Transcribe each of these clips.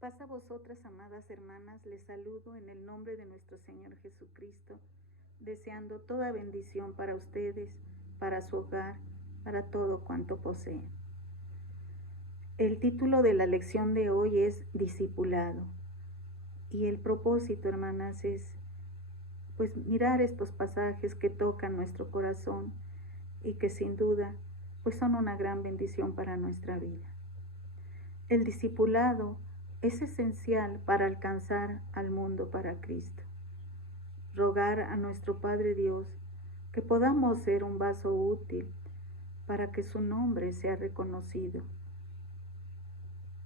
Paz a vosotras, amadas hermanas, les saludo en el nombre de nuestro Señor Jesucristo, deseando toda bendición para ustedes, para su hogar, para todo cuanto poseen. El título de la lección de hoy es Discipulado. Y el propósito, hermanas, es pues mirar estos pasajes que tocan nuestro corazón y que sin duda pues son una gran bendición para nuestra vida. El discipulado es esencial para alcanzar al mundo para Cristo. Rogar a nuestro Padre Dios que podamos ser un vaso útil para que su nombre sea reconocido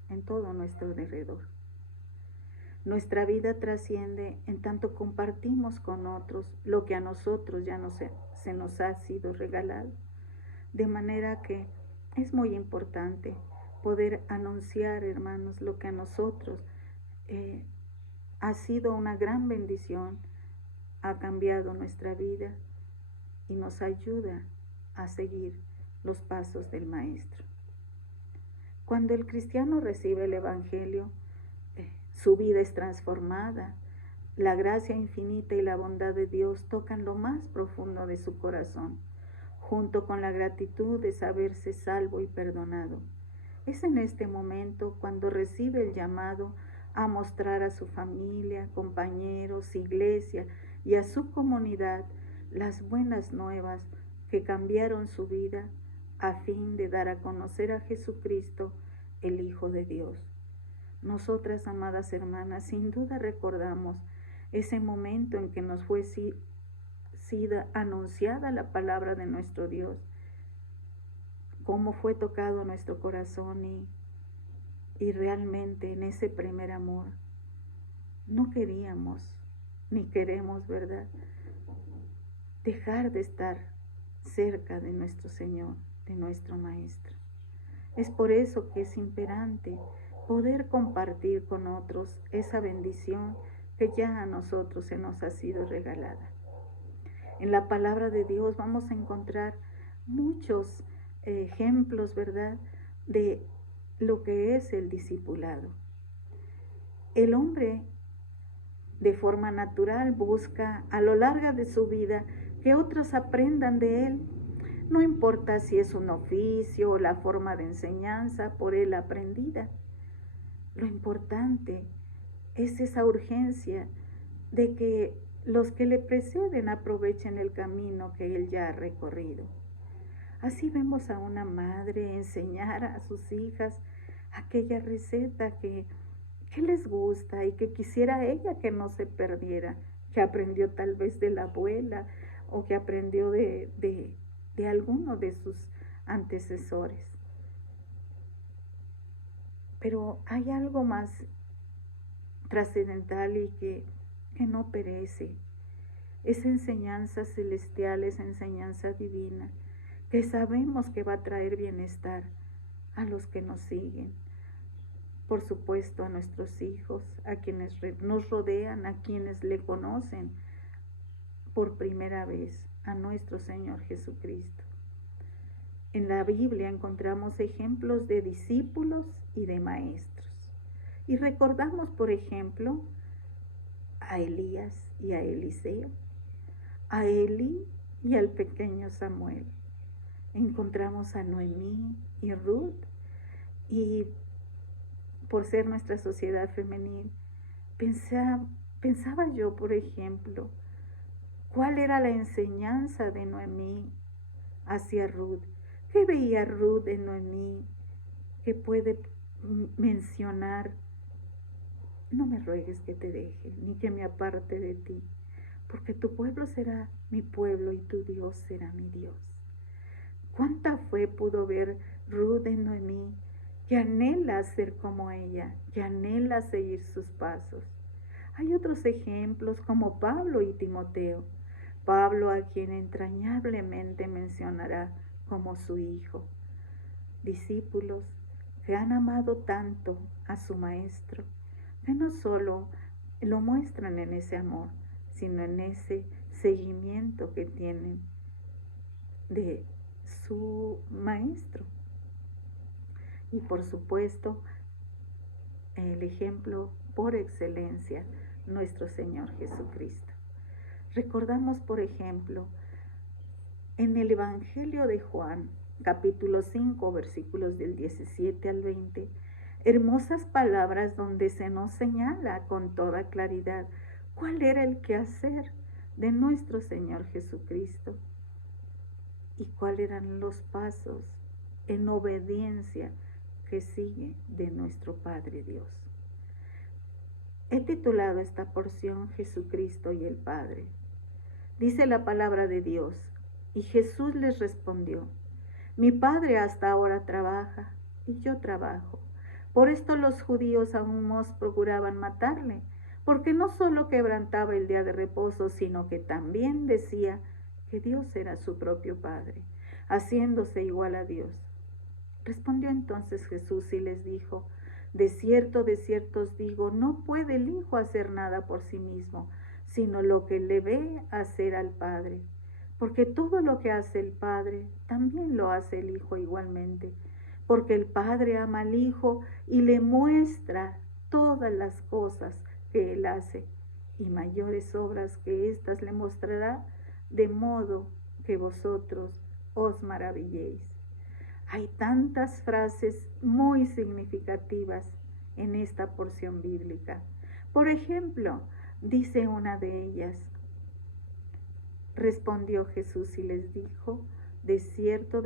en todo nuestro alrededor. Nuestra vida trasciende en tanto compartimos con otros lo que a nosotros ya se nos ha sido regalado. De manera que es muy importante poder anunciar, hermanos, lo que a nosotros ha sido una gran bendición, ha cambiado nuestra vida y nos ayuda a seguir los pasos del Maestro. Cuando el cristiano recibe el Evangelio, su vida es transformada. La gracia infinita y la bondad de Dios tocan lo más profundo de su corazón, junto con la gratitud de saberse salvo y perdonado. Es en este momento cuando recibe el llamado a mostrar a su familia, compañeros, iglesia y a su comunidad las buenas nuevas que cambiaron su vida a fin de dar a conocer a Jesucristo, el Hijo de Dios. Nosotras, amadas hermanas, sin duda recordamos ese momento en que nos fue sido anunciada la palabra de nuestro Dios, cómo fue tocado nuestro corazón y realmente en ese primer amor no queríamos ni queremos, ¿verdad?, dejar de estar cerca de nuestro Señor, de nuestro Maestro. Es por eso que es imperante poder compartir con otros esa bendición que ya a nosotros se nos ha sido regalada. En la palabra de Dios vamos a encontrar muchos ejemplos, ¿verdad?, de lo que es el discipulado. El hombre de forma natural busca a lo largo de su vida que otros aprendan de él. No importa si es un oficio o la forma de enseñanza por él aprendida. Lo importante es esa urgencia de que los que le preceden aprovechen el camino que él ya ha recorrido. Así vemos a una madre enseñar a sus hijas aquella receta que les gusta y que quisiera ella que no se perdiera, que aprendió tal vez de la abuela o que aprendió de alguno de sus antecesores. Pero hay algo más trascendental y que no perece. Esa enseñanza celestial, esa enseñanza divina, que sabemos que va a traer bienestar a los que nos siguen. Por supuesto, a nuestros hijos, a quienes nos rodean, a quienes le conocen por primera vez, a nuestro Señor Jesucristo. En la Biblia encontramos ejemplos de discípulos y de maestros. Y recordamos, por ejemplo, a Elías y a Eliseo, a Eli y al pequeño Samuel. Encontramos a Noemí y Ruth, y por ser nuestra sociedad femenil, pensaba yo, por ejemplo, cuál era la enseñanza de Noemí hacia Ruth. ¿Qué veía Ruth en Noemí que puede mencionar? No me ruegues que te deje, ni que me aparte de ti, porque tu pueblo será mi pueblo y tu Dios será mi Dios. ¿Cuánta fe pudo ver Ruth en Noemí, que anhela ser como ella, que anhela seguir sus pasos? Hay otros ejemplos como Pablo y Timoteo. Pablo, a quien entrañablemente mencionará como su hijo. Discípulos que han amado tanto a su maestro, que no solo lo muestran en ese amor, sino en ese seguimiento que tienen de su maestro. Y por supuesto, el ejemplo por excelencia, nuestro Señor Jesucristo. Recordamos, por ejemplo, en el Evangelio de Juan, capítulo 5, versículos del 17 al 20, hermosas palabras donde se nos señala con toda claridad cuál era el quehacer de nuestro Señor Jesucristo y cuáles eran los pasos en obediencia que sigue de nuestro Padre Dios. He titulado esta porción Jesucristo y el Padre. Dice la palabra de Dios, y Jesús les respondió: mi Padre hasta ahora trabaja y yo trabajo. Por esto los judíos aún más procuraban matarle, porque no solo quebrantaba el día de reposo, sino que también decía que Dios era su propio Padre, haciéndose igual a Dios. Respondió entonces Jesús y les dijo: de cierto os digo, no puede el Hijo hacer nada por sí mismo, sino lo que le ve hacer al Padre. Porque todo lo que hace el Padre, también lo hace el Hijo igualmente. Porque el Padre ama al Hijo y le muestra todas las cosas que Él hace, y mayores obras que éstas le mostrará, de modo que vosotros os maravilléis. Hay tantas frases muy significativas en esta porción bíblica. Por ejemplo, dice una de ellas: respondió Jesús y les dijo: de cierto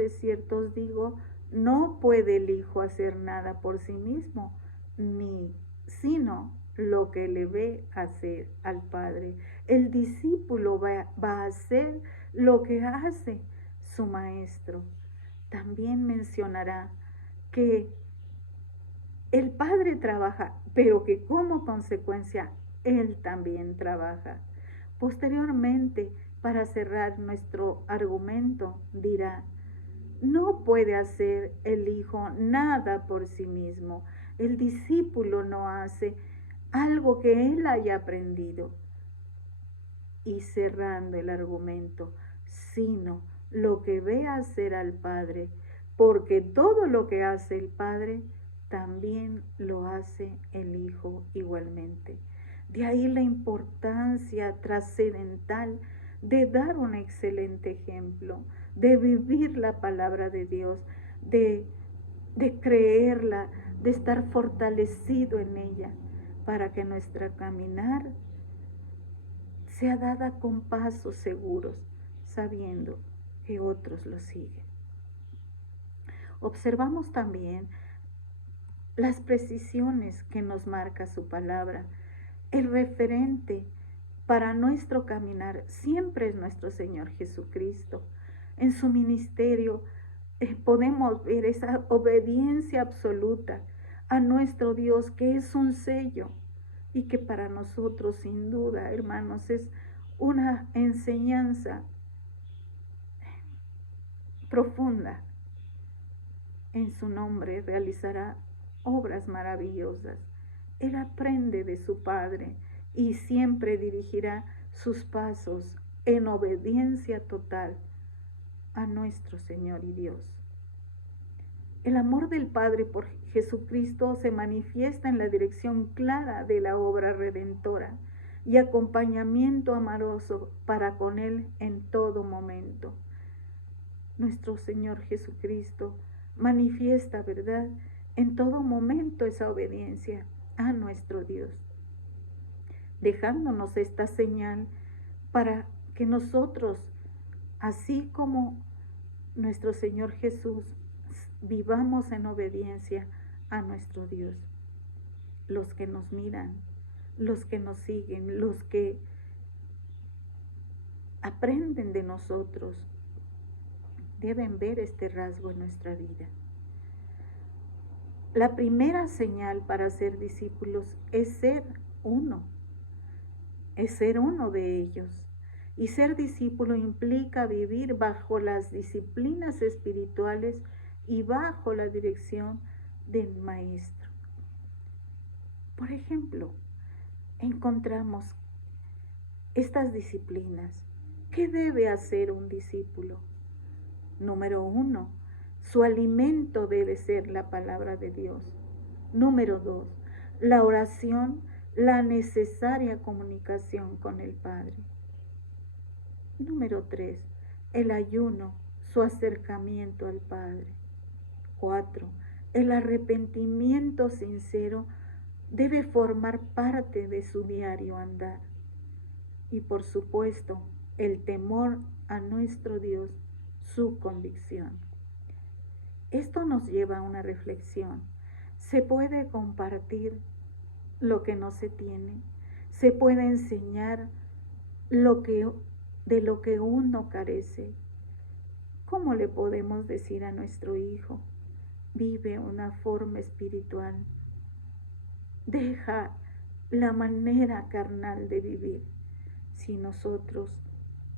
os digo, no puede el Hijo hacer nada por sí mismo, sino lo que le ve hacer al Padre. El discípulo va a hacer lo que hace su maestro. También mencionará que el Padre trabaja, pero que como consecuencia Él también trabaja. Posteriormente, para cerrar nuestro argumento, dirá: no puede hacer el Hijo nada por sí mismo. El discípulo no hace algo que él haya aprendido. Y cerrando el argumento, sino lo que ve hacer al Padre, porque todo lo que hace el Padre, también lo hace el Hijo igualmente. De ahí la importancia trascendental de dar un excelente ejemplo, de vivir la palabra de Dios, de creerla, de estar fortalecido en ella, para que nuestra caminar sea dada con pasos seguros, sabiendo que otros lo siguen. Observamos también las precisiones que nos marca su palabra. El referente para nuestro caminar siempre es nuestro Señor Jesucristo. En su ministerio podemos ver esa obediencia absoluta a nuestro Dios, que es un sello y que para nosotros, sin duda, hermanos, es una enseñanza profunda. En su nombre realizará obras maravillosas. Él aprende de su Padre y siempre dirigirá sus pasos en obediencia total a nuestro Señor y Dios. El amor del Padre por Jesucristo se manifiesta en la dirección clara de la obra redentora y acompañamiento amoroso para con Él en todo momento. Nuestro Señor Jesucristo manifiesta, ¿verdad?, en todo momento esa obediencia a nuestro Dios, dejándonos esta señal para que nosotros, así como nuestro Señor Jesús, vivamos en obediencia a nuestro Dios. Los que nos miran, los que nos siguen, los que aprenden de nosotros, deben ver este rasgo en nuestra vida. La primera señal para ser discípulos es ser uno de ellos. Y ser discípulo implica vivir bajo las disciplinas espirituales y bajo la dirección del Maestro. Por ejemplo, encontramos estas disciplinas. ¿Qué debe hacer un discípulo? Número 1, su alimento debe ser la palabra de Dios. Número 2, la oración, la necesaria comunicación con el Padre. Número 3, el ayuno, su acercamiento al Padre. 4, el arrepentimiento sincero debe formar parte de su diario andar. Y por supuesto, el temor a nuestro Dios, su convicción. Esto nos lleva a una reflexión. ¿Se puede compartir lo que no se tiene? ¿Se puede enseñar de lo que uno carece? ¿Cómo le podemos decir a nuestro hijo: vive una forma espiritual, deja la manera carnal de vivir, si nosotros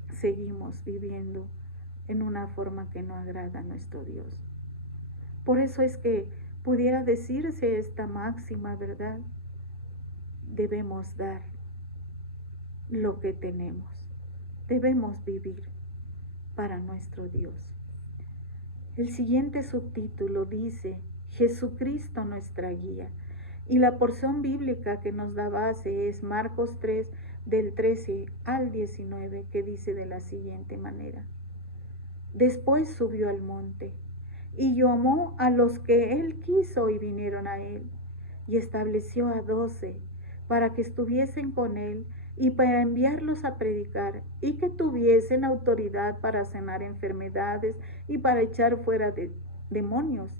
seguimos viviendo en una forma que no agrada a nuestro Dios? Por eso es que pudiera decirse esta máxima, ¿verdad? Debemos dar lo que tenemos, debemos vivir para nuestro Dios. El siguiente subtítulo dice: Jesucristo nuestra guía. Y la porción bíblica que nos da base es Marcos 3, del 13 al 19, que dice de la siguiente manera: Después subió al monte y llamó a los que él quiso y vinieron a él, y estableció a 12 para que estuviesen con él y para enviarlos a predicar, y que tuviesen autoridad para sanar enfermedades y para echar fuera demonios.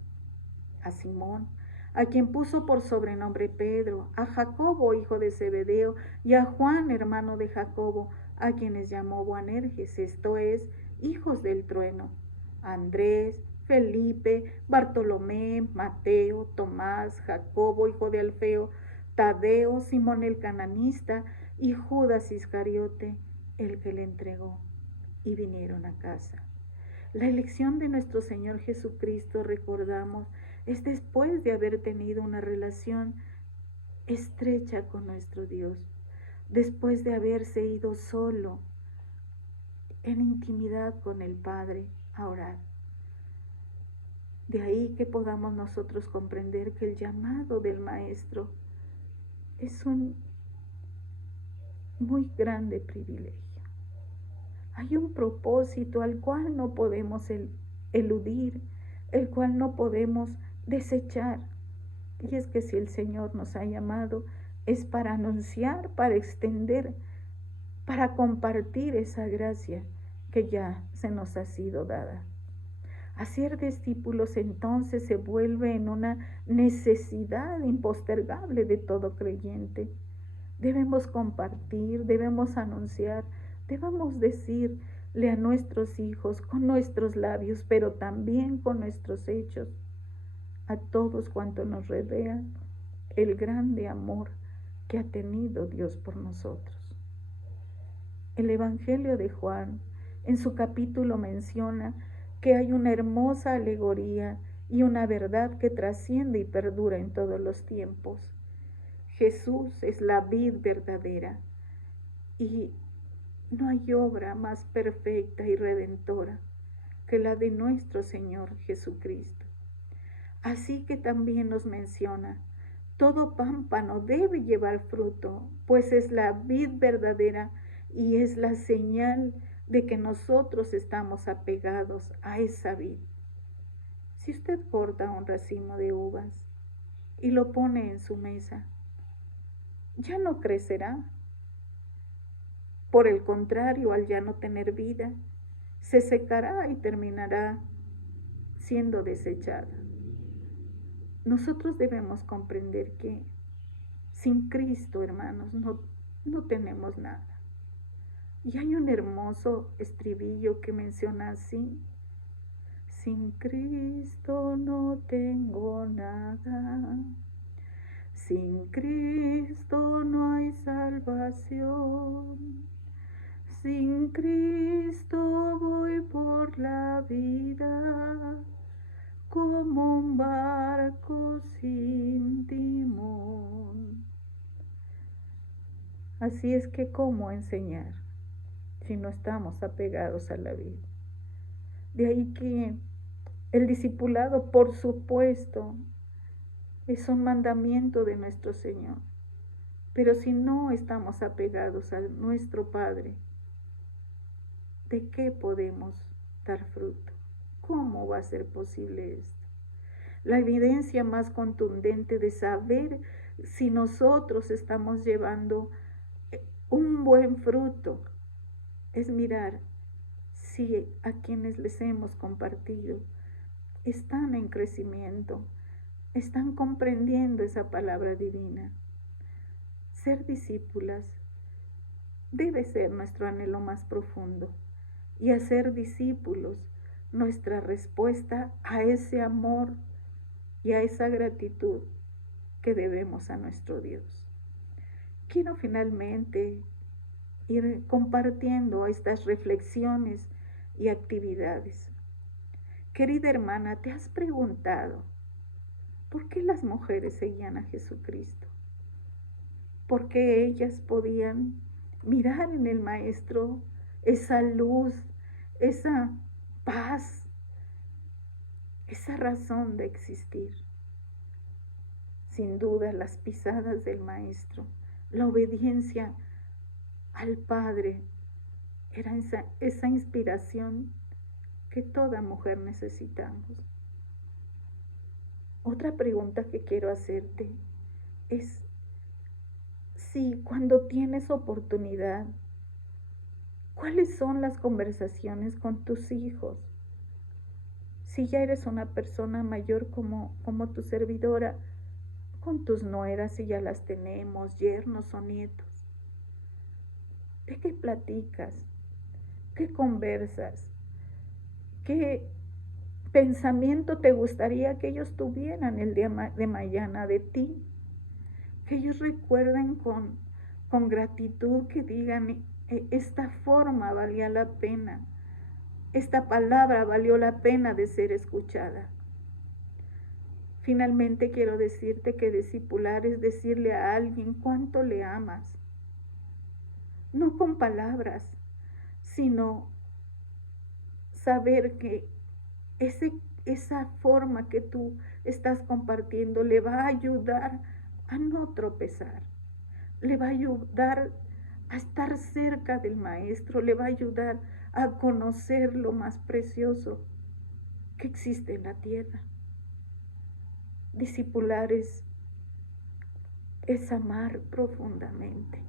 A Simón, a quien puso por sobrenombre Pedro, a Jacobo, hijo de Zebedeo, y a Juan, hermano de Jacobo, a quienes llamó Boanerges, esto es, hijos del trueno, a Andrés, Felipe, Bartolomé, Mateo, Tomás, Jacobo, hijo de Alfeo, Tadeo, Simón el cananista, y Judas Iscariote, el que le entregó, y vinieron a casa. La elección de nuestro Señor Jesucristo, recordamos, es después de haber tenido una relación estrecha con nuestro Dios, después de haberse ido solo en intimidad con el Padre a orar. De ahí que podamos nosotros comprender que el llamado del Maestro es un muy grande privilegio. Hay un propósito al cual no podemos eludir, el cual no podemos desechar. Y es que si el Señor nos ha llamado, es para anunciar, para extender, para compartir esa gracia que ya se nos ha sido dada. Hacer discípulos entonces se vuelve en una necesidad impostergable de todo creyente. Debemos compartir, debemos anunciar, debemos decirle a nuestros hijos con nuestros labios, pero también con nuestros hechos, a todos cuantos nos rodean, el grande amor que ha tenido Dios por nosotros. El Evangelio de Juan, en su capítulo, menciona que hay una hermosa alegoría y una verdad que trasciende y perdura en todos los tiempos. Jesús es la vid verdadera y no hay obra más perfecta y redentora que la de nuestro Señor Jesucristo. Así que también nos menciona: todo pámpano debe llevar fruto, pues es la vid verdadera y es la señal de que nosotros estamos apegados a esa vid. Si usted corta un racimo de uvas y lo pone en su mesa, ya no crecerá. Por el contrario, al ya no tener vida, se secará y terminará siendo desechada. Nosotros debemos comprender que sin Cristo, hermanos, no tenemos nada. Y hay un hermoso estribillo que menciona así: sin Cristo no tengo nada, sin Cristo no hay salvación, sin Cristo voy por la vida como un barco sin timón. Así es que, ¿cómo enseñar si no estamos apegados a la vida? De ahí que el discipulado, por supuesto, Es un mandamiento de nuestro Señor. Pero si no estamos apegados a nuestro Padre, ¿de qué podemos dar fruto? ¿Cómo va a ser posible esto? La evidencia más contundente de saber si nosotros estamos llevando un buen fruto es mirar si a quienes les hemos compartido están en crecimiento, están comprendiendo esa palabra divina. Ser discípulas debe ser nuestro anhelo más profundo, y hacer discípulos nuestra respuesta a ese amor y a esa gratitud que debemos a nuestro Dios. Quiero finalmente ir compartiendo estas reflexiones y actividades. Querida hermana, ¿te has preguntado por qué las mujeres seguían a Jesucristo? ¿Por qué ellas podían mirar en el Maestro esa luz, esa paz, esa razón de existir? Sin duda, las pisadas del Maestro, la obediencia al Padre, era esa inspiración que toda mujer necesitamos. Otra pregunta que quiero hacerte es si cuando tienes oportunidad, ¿cuáles son las conversaciones con tus hijos? Si ya eres una persona mayor como tu servidora, con tus nueras, si ya las tenemos, yernos o nietos. ¿De qué platicas? ¿Qué conversas? ¿Qué pensamiento te gustaría que ellos tuvieran el día de mañana de ti? Que ellos recuerden con gratitud, que digan, esta forma valía la pena, esta palabra valió la pena de ser escuchada. Finalmente quiero decirte que discipular es decirle a alguien cuánto le amas, no con palabras, sino saber que esa forma que tú estás compartiendo le va a ayudar a no tropezar, le va a ayudar a estar cerca del Maestro, le va a ayudar a conocer lo más precioso que existe en la tierra. Discipular es amar profundamente.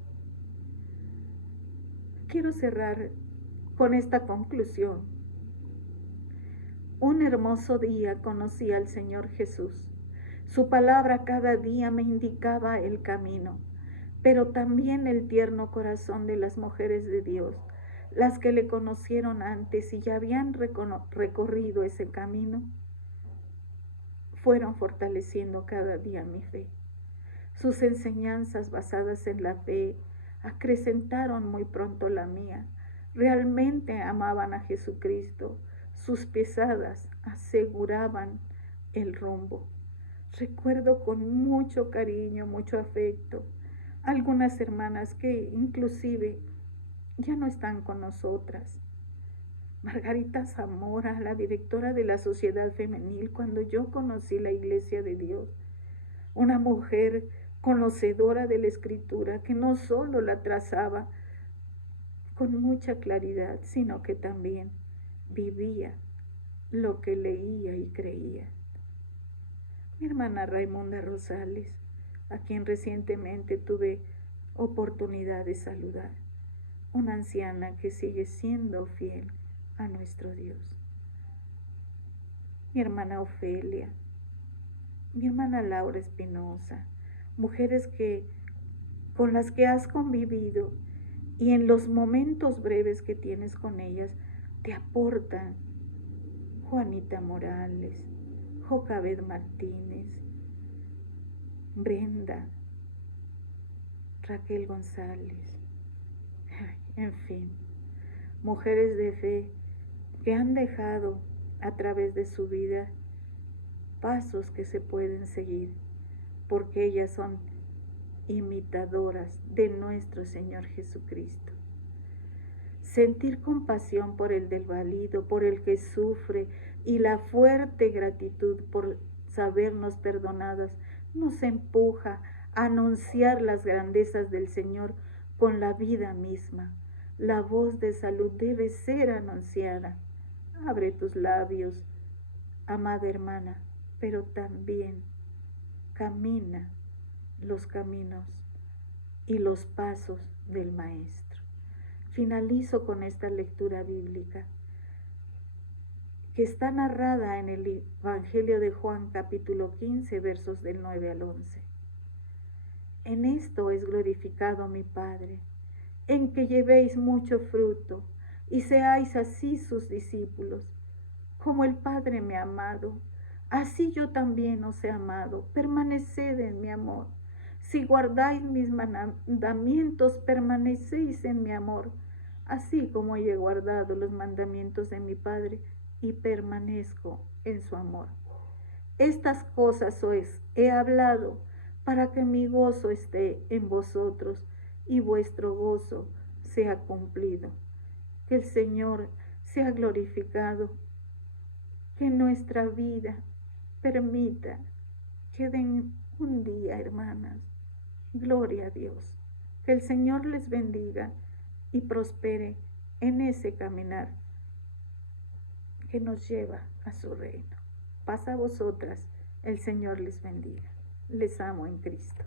Quiero cerrar con esta conclusión. Un hermoso día conocí al Señor Jesús. Su palabra cada día me indicaba el camino, pero también el tierno corazón de las mujeres de Dios, las que le conocieron antes y ya habían recorrido ese camino, fueron fortaleciendo cada día mi fe. Sus enseñanzas basadas en la fe acrecentaron muy pronto la mía. Realmente amaban a Jesucristo. Sus pisadas aseguraban el rumbo. Recuerdo con mucho cariño, mucho afecto, algunas hermanas que inclusive ya no están con nosotras. Margarita Zamora, la directora de la Sociedad Femenil, cuando yo conocí la Iglesia de Dios, una mujer conocedora de la Escritura, que no solo la trazaba con mucha claridad, sino que también vivía lo que leía y creía. Mi hermana Raimunda Rosales, a quien recientemente tuve oportunidad de saludar, una anciana que sigue siendo fiel a nuestro Dios. Mi hermana Ofelia, mi hermana Laura Espinosa, mujeres con las que has convivido y en los momentos breves que tienes con ellas te aportan. Juanita Morales, Jocabed Martínez, Brenda, Raquel González, en fin, mujeres de fe que han dejado a través de su vida pasos que se pueden seguir, porque ellas son imitadoras de nuestro Señor Jesucristo. Sentir compasión por el desvalido, por el que sufre, y la fuerte gratitud por sabernos perdonadas nos empuja a anunciar las grandezas del Señor con la vida misma. La voz de salud debe ser anunciada. Abre tus labios, amada hermana, pero también camina los caminos y los pasos del Maestro. Finalizo con esta lectura bíblica que está narrada en el Evangelio de Juan capítulo 15 versos del 9 al 11. En esto es glorificado mi Padre, en que llevéis mucho fruto y seáis así sus discípulos. Como el Padre me ha amado, así yo también os he amado. Permaneced en mi amor. Si guardáis mis mandamientos, permanecéis en mi amor, así como yo he guardado los mandamientos de mi Padre y permanezco en su amor. Estas cosas os he hablado para que mi gozo esté en vosotros y vuestro gozo sea cumplido. Que el Señor sea glorificado, que nuestra vida permita que den un día, hermanas. Gloria a Dios. Que el Señor les bendiga y prospere en ese caminar que nos lleva a su reino. Paz a vosotras. El Señor les bendiga. Les amo en Cristo.